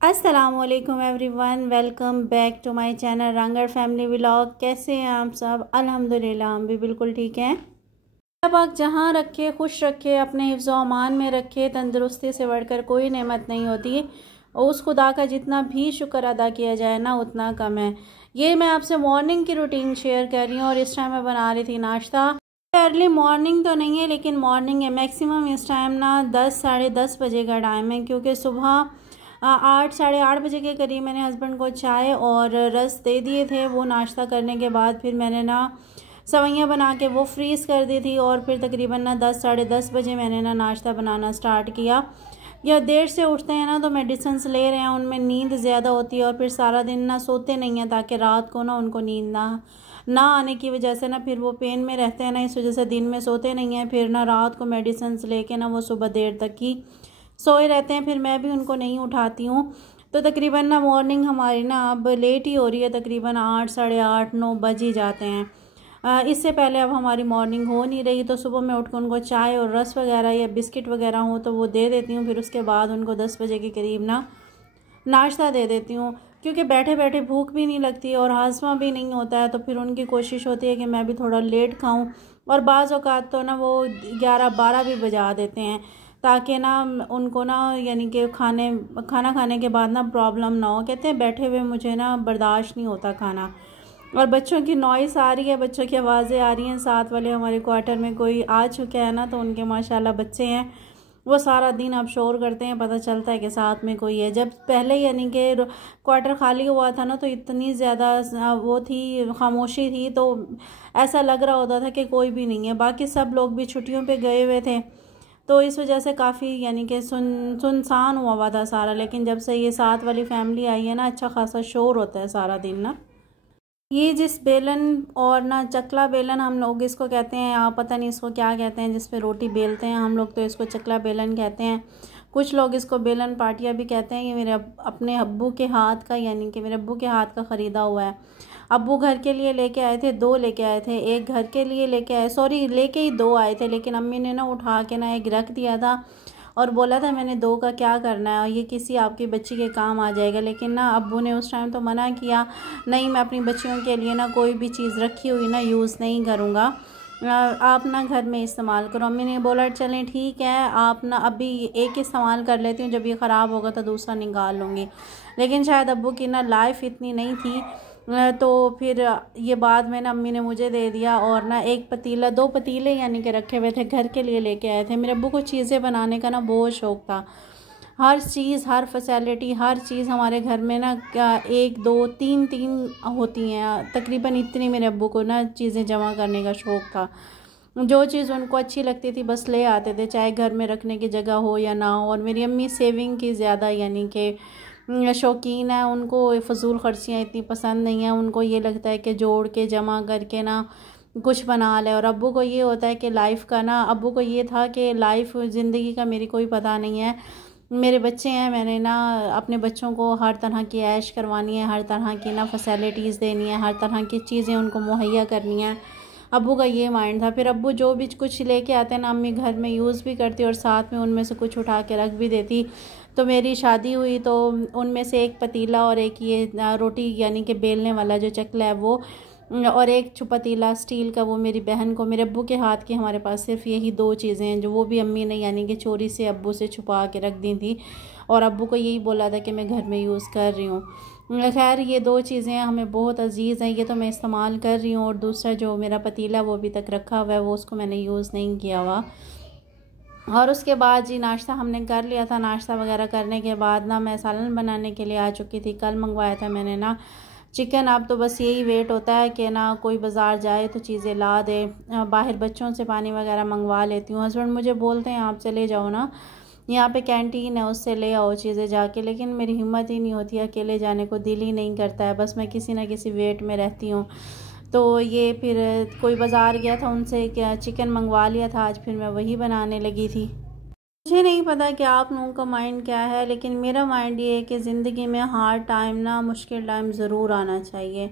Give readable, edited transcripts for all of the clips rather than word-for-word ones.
अस्सलामुअलैकुम everyone, welcome back to my channel Rangad family vlog. कैसे हैं आप सब? अल्हम्दुलिल्लाह हम भी बिल्कुल ठीक हैं। अब आप जहाँ रखे खुश रखे, अपने हिफ्ज़ व अमान में रखे। तंदुरुस्ती से बढ़कर कोई नेमत नहीं होती और उस खुदा का जितना भी शुक्र अदा किया जाए ना उतना कम है। ये मैं आपसे मॉर्निंग की रूटीन शेयर कर रही हूँ और इस टाइम मैं बना रही थी नाश्ता। अर्ली मॉर्निंग तो नहीं है लेकिन मॉर्निंग है। मैक्सिमम इस टाइम ना 10 साढ़े 10 बजे का टाइम है, क्योंकि सुबह 8 साढ़े 8 बजे के करीब मैंने हस्बैंड को चाय और रस दे दिए थे। वो नाश्ता करने के बाद फिर मैंने ना सवैयाँ बना के वो फ्रीज़ कर दी थी और फिर तकरीबन ना 10 साढ़े 10 बजे मैंने ना नाश्ता बनाना स्टार्ट किया। या देर से उठते हैं ना तो मेडिसिन ले रहे हैं, उनमें नींद ज़्यादा होती है और फिर सारा दिन ना सोते नहीं हैं, ताकि रात को ना उनको नींद ना आने की वजह से ना फिर वो पेन में रहते हैं ना, इस वजह से दिन में सोते नहीं हैं। फिर ना रात को मेडिसिन लेके ना वो सुबह देर तक ही सोए रहते हैं, फिर मैं भी उनको नहीं उठाती हूँ। तो तकरीबन ना मॉर्निंग हमारी ना अब लेट ही हो रही है, तकरीबन 8 साढ़े 8 9 बज ही जाते हैं। इससे पहले अब हमारी मॉर्निंग हो नहीं रही, तो सुबह मैं उठ कर उनको चाय और रस वगैरह या बिस्किट वगैरह हो तो वो दे देती हूँ। फिर उसके बाद उनको 10 बजे के करीब ना नाश्ता दे देती हूँ, क्योंकि बैठे बैठे भूख भी नहीं लगती और हाजमा भी नहीं होता है। तो फिर उनकी कोशिश होती है कि मैं भी थोड़ा लेट खाऊँ, और बाज़ औक़ात तो ना वो 11-12 भी बजा देते हैं, ताकि ना उनको ना यानी कि खाना खाने के बाद ना प्रॉब्लम ना हो। कहते हैं बैठे हुए मुझे ना बर्दाश्त नहीं होता खाना। और बच्चों की नॉइस आ रही है, बच्चों की आवाज़ें आ रही हैं। साथ वाले हमारे क्वार्टर में कोई आ चुका है ना, तो उनके माशाल्लाह बच्चे हैं, वो सारा दिन अब शोर करते हैं, पता चलता है कि साथ में कोई है। जब पहले यानी कि क्वार्टर खाली हुआ था ना, तो इतनी ज़्यादा वो थी, खामोशी थी, तो ऐसा लग रहा होता था कि कोई भी नहीं है। बाकी सब लोग भी छुट्टियों पे गए हुए थे, तो इस वजह से काफ़ी यानी कि सुनसान हुआ था सारा। लेकिन जब से ये साथ वाली फैमिली आई है ना, अच्छा खासा शोर होता है सारा दिन ना। ये जिस बेलन और ना चकला बेलन हम लोग इसको कहते हैं, आप पता नहीं इसको क्या कहते हैं, जिस पे रोटी बेलते हैं हम लोग तो इसको चकला बेलन कहते हैं। कुछ लोग इसको बेलन पाटिया भी कहते हैं। ये मेरे अपने अब्बू के हाथ का, यानी कि मेरे अब्बू के हाथ का ख़रीदा हुआ है। अब्बू घर के लिए लेके आए थे, 2 लेके आए थे। एक घर के लिए लेके आए, सॉरी लेके ही 2 आए थे, लेकिन अम्मी ने ना उठा के ना एक रख दिया था और बोला था मैंने 2 का क्या करना है, और ये किसी आपकी बच्ची के काम आ जाएगा। लेकिन ना अब्बू ने उस टाइम तो मना किया, नहीं मैं अपनी बच्चियों के लिए ना कोई भी चीज़ रखी हुई ना यूज़ नहीं करूँगा, आप ना घर में इस्तेमाल करो। अम्मी ने बोला चलें ठीक है, आप ना अभी एक इस्तेमाल कर लेती हूँ, जब ये ख़राब होगा तो दूसरा निकाल लूँगी। लेकिन शायद अब्बू की ना लाइफ इतनी नहीं थी, तो फिर ये बाद में ना अम्मी ने मुझे दे दिया। और ना एक पतीला, 2 पतीले यानी कि रखे हुए थे, घर के लिए लेके आए थे। मेरे अब्बू को चीज़ें बनाने का ना बहुत शौक़ था। हर चीज़, हर फैसिलिटी, हर चीज़ हमारे घर में ना 1 2 3 होती हैं तकरीबन, इतनी मेरे अब्बू को ना चीज़ें जमा करने का शौक़ था। जो चीज़ उनको अच्छी लगती थी बस ले आते थे, चाहे घर में रखने की जगह हो या ना हो। और मेरी अम्मी सेविंग की ज़्यादा यानी कि शौकीन है, उनको फ़जूल ख़र्चियाँ इतनी पसंद नहीं है। उनको ये लगता है कि जोड़ के जमा करके ना कुछ बना ले। और अब्बू को ये होता है कि लाइफ का ना, अब्बू को ये था कि लाइफ ज़िंदगी का मेरी कोई पता नहीं है, मेरे बच्चे हैं, मैंने ना अपने बच्चों को हर तरह की ऐश करवानी है, हर तरह की ना फैसिलिटीज़ देनी है, हर तरह की चीज़ें उनको मुहैया करनी है। अब्बू का ये माइंड था। फिर अब्बू जो भी कुछ लेके आते हैं ना, अम्मी घर में यूज़ भी करती और साथ में उनमें से कुछ उठा के रख भी देती। तो मेरी शादी हुई तो उनमें से एक पतीला और एक ये रोटी यानी कि बेलने वाला जो चकला है वो, और एक पतीला स्टील का, वो मेरी बहन को, मेरे अब्बू के हाथ की हमारे पास सिर्फ यही 2 चीज़ें हैं, जो वो भी अम्मी ने यानी कि चोरी से अब्बू से छुपा के रख दी थी, और अब्बू को यही बोला था कि मैं घर में यूज़ कर रही हूँ। खैर ये 2 चीज़ें हमें बहुत अजीज़ हैं, ये तो मैं इस्तेमाल कर रही हूँ। और दूसरा जो मेरा पतीला वो अभी तक रखा हुआ है, वो उसको मैंने यूज़ नहीं किया हुआ। और उसके बाद जी नाश्ता हमने कर लिया था। नाश्ता वगैरह करने के बाद ना मैं सालन बनाने के लिए आ चुकी थी। कल मंगवाया था मैंने ना चिकन। अब तो बस यही वेट होता है कि ना कोई बाज़ार जाए तो चीज़ें ला दे। बाहर बच्चों से पानी वगैरह मंगवा लेती हूँ। हस्बैंड मुझे बोलते हैं आप चले जाओ ना, यहाँ पे कैंटीन है उससे ले आओ चीज़ें जाके, लेकिन मेरी हिम्मत ही नहीं होती, अकेले जाने को दिल ही नहीं करता है। बस मैं किसी ना किसी वेट में रहती हूँ। तो ये फिर कोई बाज़ार गया था, उनसे क्या चिकन मंगवा लिया था आज, फिर मैं वही बनाने लगी थी। मुझे नहीं पता कि आप लोगों का माइंड क्या है, लेकिन मेरा माइंड ये है कि ज़िंदगी में हर टाइम ना मुश्किल टाइम ज़रूर आना चाहिए,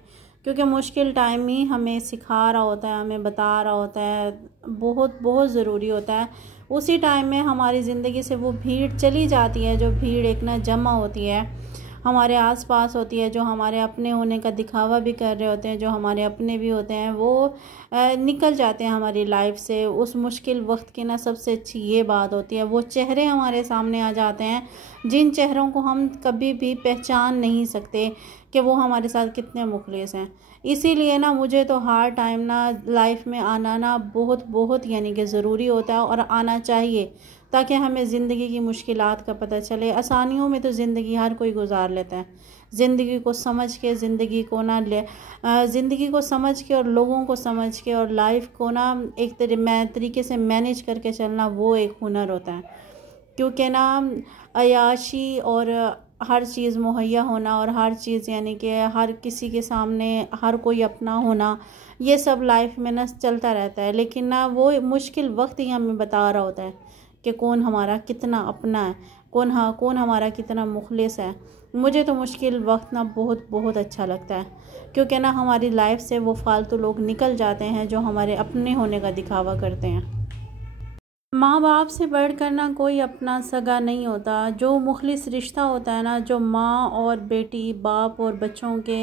क्योंकि मुश्किल टाइम ही हमें सिखा रहा होता है, हमें बता रहा होता है, बहुत बहुत ज़रूरी होता है। उसी टाइम में हमारी ज़िंदगी से वो भीड़ चली जाती है, जो भीड़ एक ना जमा होती है हमारे आसपास होती है, जो हमारे अपने होने का दिखावा भी कर रहे होते हैं, जो हमारे अपने भी होते हैं, वो निकल जाते हैं हमारी लाइफ से। उस मुश्किल वक्त की ना सबसे अच्छी ये बात होती है, वो चेहरे हमारे सामने आ जाते हैं जिन चेहरों को हम कभी भी पहचान नहीं सकते कि वो हमारे साथ कितने मुखलिस हैं। इसीलिए ना मुझे तो हर टाइम ना लाइफ में आना ना बहुत बहुत यानी कि ज़रूरी होता है और आना चाहिए, ताकि हमें ज़िंदगी की मुश्किलात का पता चले। आसानियों में तो ज़िंदगी हर कोई गुजार लेता है, ज़िंदगी को समझ के, ज़िंदगी को ना ज़िंदगी को समझ के और लोगों को समझ के और लाइफ को ना एक तरीके से मैनेज करके चलना, वो एक हुनर होता है। क्योंकि ना अय्याशी और हर चीज़ मुहैया होना और हर चीज़ यानी कि हर किसी के सामने हर कोई अपना होना, ये सब लाइफ में ना चलता रहता है। लेकिन ना वो मुश्किल वक्त ही हमें बता रहा होता है कि कौन हमारा कितना अपना है, कौन हमारा कितना मुखलिस है। मुझे तो मुश्किल वक्त ना बहुत बहुत अच्छा लगता है, क्योंकि ना हमारी लाइफ से वो फालतू लोग निकल जाते हैं जो हमारे अपने होने का दिखावा करते हैं। माँ बाप से बढ़कर ना कोई अपना सगा नहीं होता। जो मुखलिस रिश्ता होता है ना, जो माँ और बेटी, बाप और बच्चों के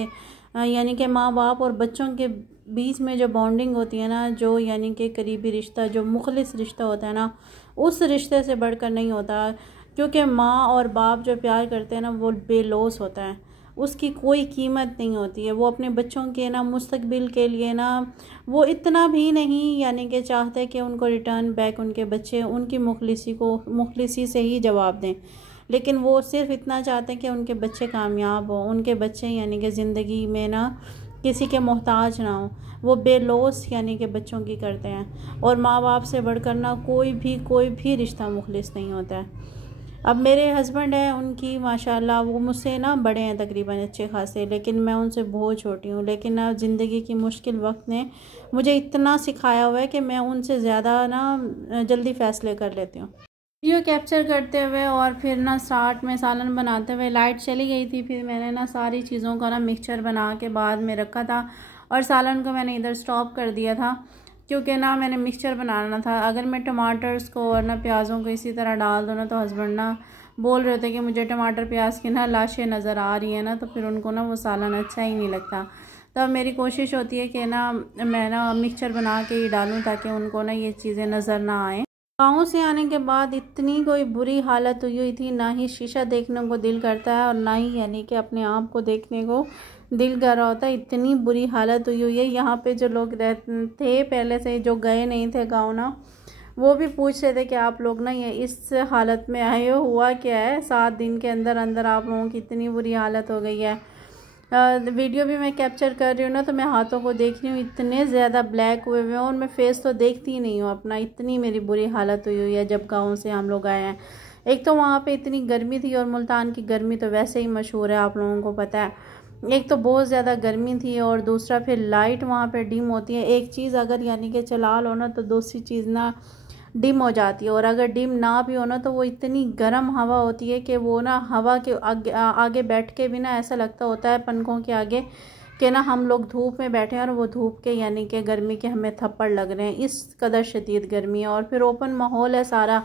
यानी कि माँ बाप और बच्चों के बीच में जो बॉन्डिंग होती है ना, जो यानी कि करीबी रिश्ता, जो मुखलिस रिश्ता होता है ना, उस रिश्ते से बढ़कर नहीं होता। क्योंकि माँ और बाप जो प्यार करते हैं ना, वो बेलौस होता है, उसकी कोई कीमत नहीं होती है। वो अपने बच्चों के ना मुस्तकबिल के लिए ना वो इतना भी नहीं यानी कि चाहते कि उनको रिटर्न बैक उनके बच्चे उनकी मुखलिसी से ही जवाब दें, लेकिन वो सिर्फ इतना चाहते हैं कि उनके बच्चे कामयाब हों, उनके बच्चे यानी कि ज़िंदगी में ना किसी के मोहताज ना हो। वो बेलौस यानी कि बच्चों की करते हैं। और माँ बाप से बढ़कर ना कोई भी रिश्ता मुखलिस नहीं होता है। अब मेरे हस्बैंड हैं, उनकी माशाल्लाह वो मुझसे ना बड़े हैं तकरीबन अच्छे खासे, लेकिन मैं उनसे बहुत छोटी हूँ। लेकिन ना ज़िंदगी की मुश्किल वक्त ने मुझे इतना सिखाया हुआ है कि मैं उनसे ज़्यादा ना जल्दी फ़ैसले कर लेती हूँ। वीडियो कैप्चर करते हुए और फिर ना स्टार्ट में सालन बनाते हुए लाइट चली गई थी। फिर मैंने ना सारी चीज़ों का ना मिक्सचर बना के बाद में रखा था और सालन को मैंने इधर स्टॉप कर दिया था, क्योंकि ना मैंने मिक्सचर बनाना था। अगर मैं टमाटर्स को और ना प्याज़ों को इसी तरह डाल दूँ ना, तो हस्बैंड ना बोल रहे थे कि मुझे टमाटर प्याज की ना लाशें नज़र आ रही हैं ना, तो फिर उनको ना वो सालन अच्छा ही नहीं लगता। तो अब मेरी कोशिश होती है कि ना मैं ना मिक्सचर बना के ही डालूँ, ताकि उनको ना ये चीज़ें नज़र ना आएँ। गाँव से आने के बाद इतनी कोई बुरी हालत हुई थी, ना ही शीशा देखने को दिल करता है और ना ही यानी कि अपने आप को देखने को दिल कर रहा होता है। इतनी बुरी हालत हुई है। यहाँ पे जो लोग रहते थे पहले से, जो गए नहीं थे गाँव ना, वो भी पूछ रहे थे कि आप लोग ना ये इस हालत में आए हो, हुआ क्या है? 7 दिन के अंदर अंदर आप लोगों की इतनी बुरी हालत हो गई है। वीडियो भी मैं कैप्चर कर रही हूँ ना, तो मैं हाथों को देख रही हूँ, इतने ज़्यादा ब्लैक हुए हुए हैं और मैं फेस तो देखती ही नहीं हूँ अपना। इतनी मेरी बुरी हालत हुई है जब गाँव से हम लोग आए हैं। एक तो वहाँ पे इतनी गर्मी थी, और मुल्तान की गर्मी तो वैसे ही मशहूर है, आप लोगों को पता है। एक तो बहुत ज़्यादा गर्मी थी, और दूसरा फिर लाइट वहाँ पे डिम होती है। एक चीज़ अगर यानी कि चला लो ना, तो दूसरी चीज़ ना डिम हो जाती है, और अगर डिम ना भी हो ना, तो वो इतनी गर्म हवा होती है कि वो ना हवा के आगे बैठ के भी ना ऐसा लगता होता है पंखों के आगे कि ना हम लोग धूप में बैठे हैं और वो धूप के यानी कि गर्मी के हमें थप्पड़ लग रहे हैं। इस कदर शदीद गर्मी है, और फिर ओपन माहौल है, सारा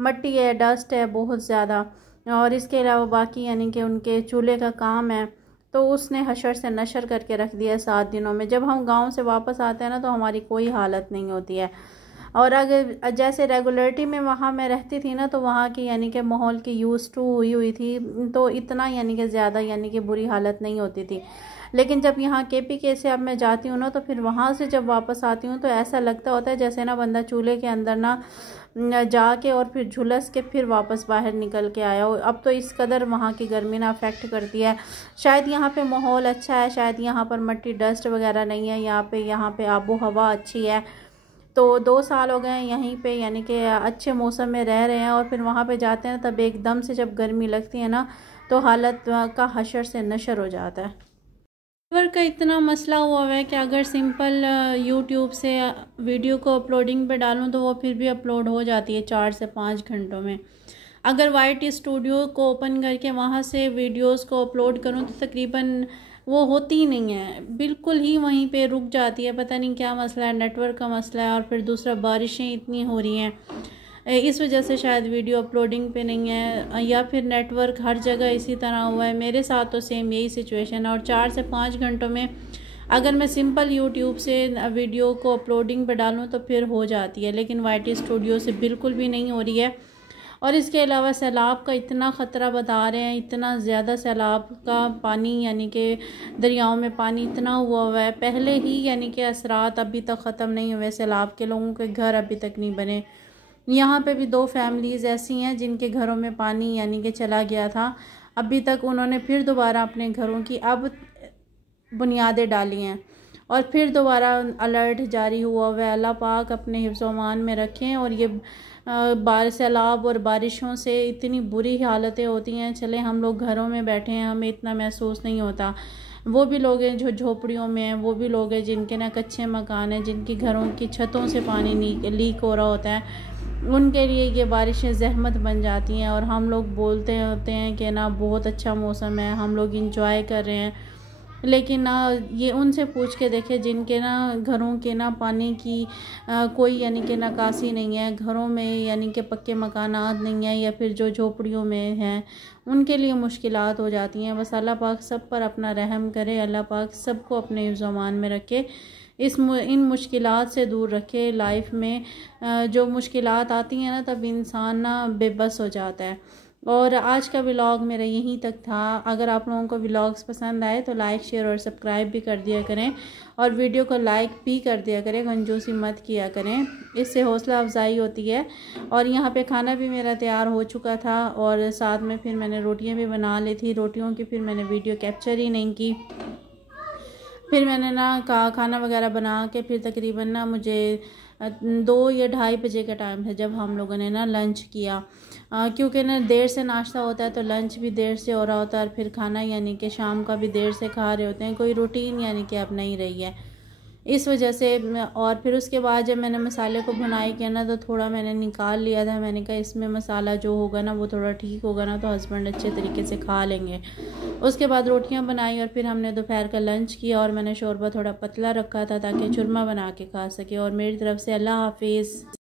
मट्टी है, डस्ट है बहुत ज़्यादा, और इसके अलावा बाकी यानी कि उनके चूल्हे का काम है, तो उसने हशर से नशर करके रख दिया 7 दिनों में। जब हम गांव से वापस आते हैं ना, तो हमारी कोई हालत नहीं होती है। और अगर जैसे रेगुलरिटी में वहाँ मैं रहती थी ना, तो वहाँ की यानी कि माहौल की यूज़ टू हुई थी, तो इतना यानी कि ज़्यादा यानी कि बुरी हालत नहीं होती थी। लेकिन जब यहाँ KPK से अब मैं जाती हूँ ना, तो फिर वहाँ से जब वापस आती हूँ, तो ऐसा लगता होता है जैसे ना बंदा चूल्हे के अंदर ना जाके और फिर झुलस के फिर वापस बाहर निकल के आया हो। अब तो इस कदर वहाँ की गर्मी ना अफेक्ट करती है। शायद यहाँ पे माहौल अच्छा है, शायद यहाँ पर मट्टी डस्ट वगैरह नहीं है, यहाँ पे आबो हवा अच्छी है। तो 2 साल हो गए हैं यहीं पे यानी कि अच्छे मौसम में रह रहे हैं, और फिर वहाँ पे जाते हैं तब एकदम से जब गर्मी लगती है ना, तो हालत का हशर से नशर हो जाता है। नेटवर्क का इतना मसला हुआ है कि अगर सिंपल यूट्यूब से वीडियो को अपलोडिंग पे डालूं, तो वो फिर भी अपलोड हो जाती है 4 से 5 घंटों में। अगर YT स्टूडियो को ओपन करके वहाँ से वीडियोस को अपलोड करूँ, तो तकरीबन वो होती ही नहीं है, बिल्कुल ही वहीं पे रुक जाती है। पता नहीं क्या मसला है, नेटवर्क का मसला है, और फिर दूसरा बारिशें इतनी हो रही हैं। इस वजह से शायद वीडियो अपलोडिंग पे नहीं है, या फिर नेटवर्क हर जगह इसी तरह हुआ है। मेरे साथ तो सेम यही सिचुएशन है। और 4 से 5 घंटों में अगर मैं सिंपल यूट्यूब से वीडियो को अपलोडिंग पे डालूँ तो फिर हो जाती है, लेकिन YT स्टूडियो से बिल्कुल भी नहीं हो रही है। और इसके अलावा सैलाब का इतना ख़तरा बता रहे हैं, इतना ज़्यादा सैलाब का पानी, यानी कि दरियाओं में पानी इतना हुआ है पहले ही, यानी कि असरात अभी तक ख़त्म नहीं हुए। सैलाब के लोगों के घर अभी तक नहीं बने। यहाँ पे भी 2 फैमिलीज़ ऐसी हैं जिनके घरों में पानी यानी कि चला गया था। अभी तक उन्होंने फिर दोबारा अपने घरों की अब बुनियादें डाली हैं और फिर दोबारा अलर्ट जारी हुआ है। अल्लाह पाक अपने हिफ्ज़ अमान में रखें। और ये सैलाब और बारिशों से इतनी बुरी हालतें होती हैं। चले हम लोग घरों में बैठे हैं, हमें इतना महसूस नहीं होता। वो भी लोग हैं जो झोपड़ियों में हैं, वो भी लोग हैं जिनके ना कच्चे मकान हैं, जिनकी घरों की छतों से पानी लीक हो रहा होता है, उनके लिए ये बारिशें ज़हमत बन जाती हैं। और हम लोग बोलते होते हैं कि ना बहुत अच्छा मौसम है, हम लोग इंजॉय कर रहे हैं, लेकिन ना ये उनसे पूछ के देखें जिनके ना घरों के ना पानी की कोई यानी कि नकासी नहीं है, घरों में यानी कि पक्के मकानात नहीं है, या फिर जो झोपड़ियों में हैं उनके लिए मुश्किलात हो जाती हैं। बस अल्लाह पाक सब पर अपना रहम करे, अल्लाह पाक सबको अपने हिफ्ज़ अमान में रखे, इन मुश्किलात से दूर रखे। लाइफ में जो मुश्किलात आती हैं ना, तब इंसान ना बेबस हो जाता है। और आज का व्लॉग मेरा यहीं तक था। अगर आप लोगों को व्लॉग्स पसंद आए तो लाइक, शेयर और सब्सक्राइब भी कर दिया करें, और वीडियो को लाइक भी कर दिया करें, कंजूसी मत किया करें, इससे हौसला अफजाई होती है। और यहाँ पे खाना भी मेरा तैयार हो चुका था और साथ में फिर मैंने रोटियाँ भी बना ली थी। रोटियों की फिर मैंने वीडियो कैप्चर ही नहीं की। फिर मैंने ना खाना वगैरह बना के फिर तकरीबन ना मुझे 2 या 2:30 बजे का टाइम था जब हम लोगों ने ना लंच किया। क्योंकि ना देर से नाश्ता होता है तो लंच भी देर से हो रहा होता है, और फिर खाना यानी कि शाम का भी देर से खा रहे होते हैं। कोई रूटीन यानी कि अब नहीं रही है इस वजह से। और फिर उसके बाद जब मैंने मसाले को भुनाई किया ना, तो थोड़ा मैंने निकाल लिया था। मैंने कहा इसमें मसाला जो होगा ना वो थोड़ा ठीक होगा ना, तो हस्बैंड अच्छे तरीके से खा लेंगे। उसके बाद रोटियां बनाई और फिर हमने दोपहर का लंच किया। और मैंने शोरबा थोड़ा पतला रखा था ताकि चूरमा बना के खा सके। और मेरी तरफ से अल्लाह हाफिज़।